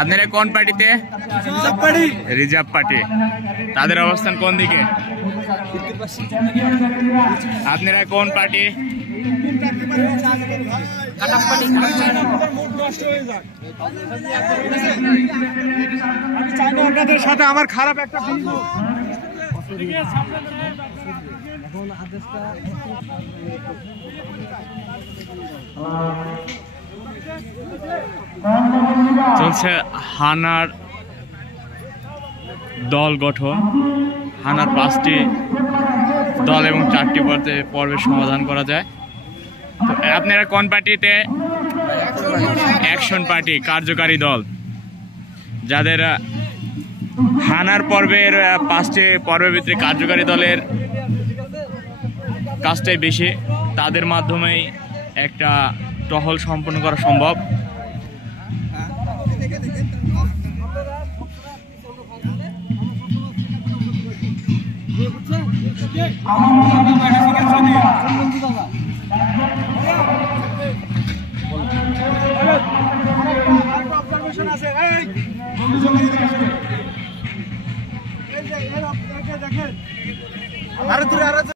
আপনারা কোন পার্টিতে? Reserve party. তাদের অবস্থান কোন দিকে? আপনারা কোন পার্টি? আপনাদের সাথে আমার খারাপ একটা চলছে হানার দল গঠন। হানার 5টি দল এবং 4টি পর্বের সমাধান করা যায়। তো আপনারা কোন পার্টিতে? অ্যাকশন পার্টি, কার্যকারী দল। যাদের হানার পর্বের 5টি পর্বের ভিতরে কার্যকারী দলের কাজটাই বেশি, তাদের মাধ্যমেই একটা টহল সম্পন্ন করা সম্ভব। দেখেন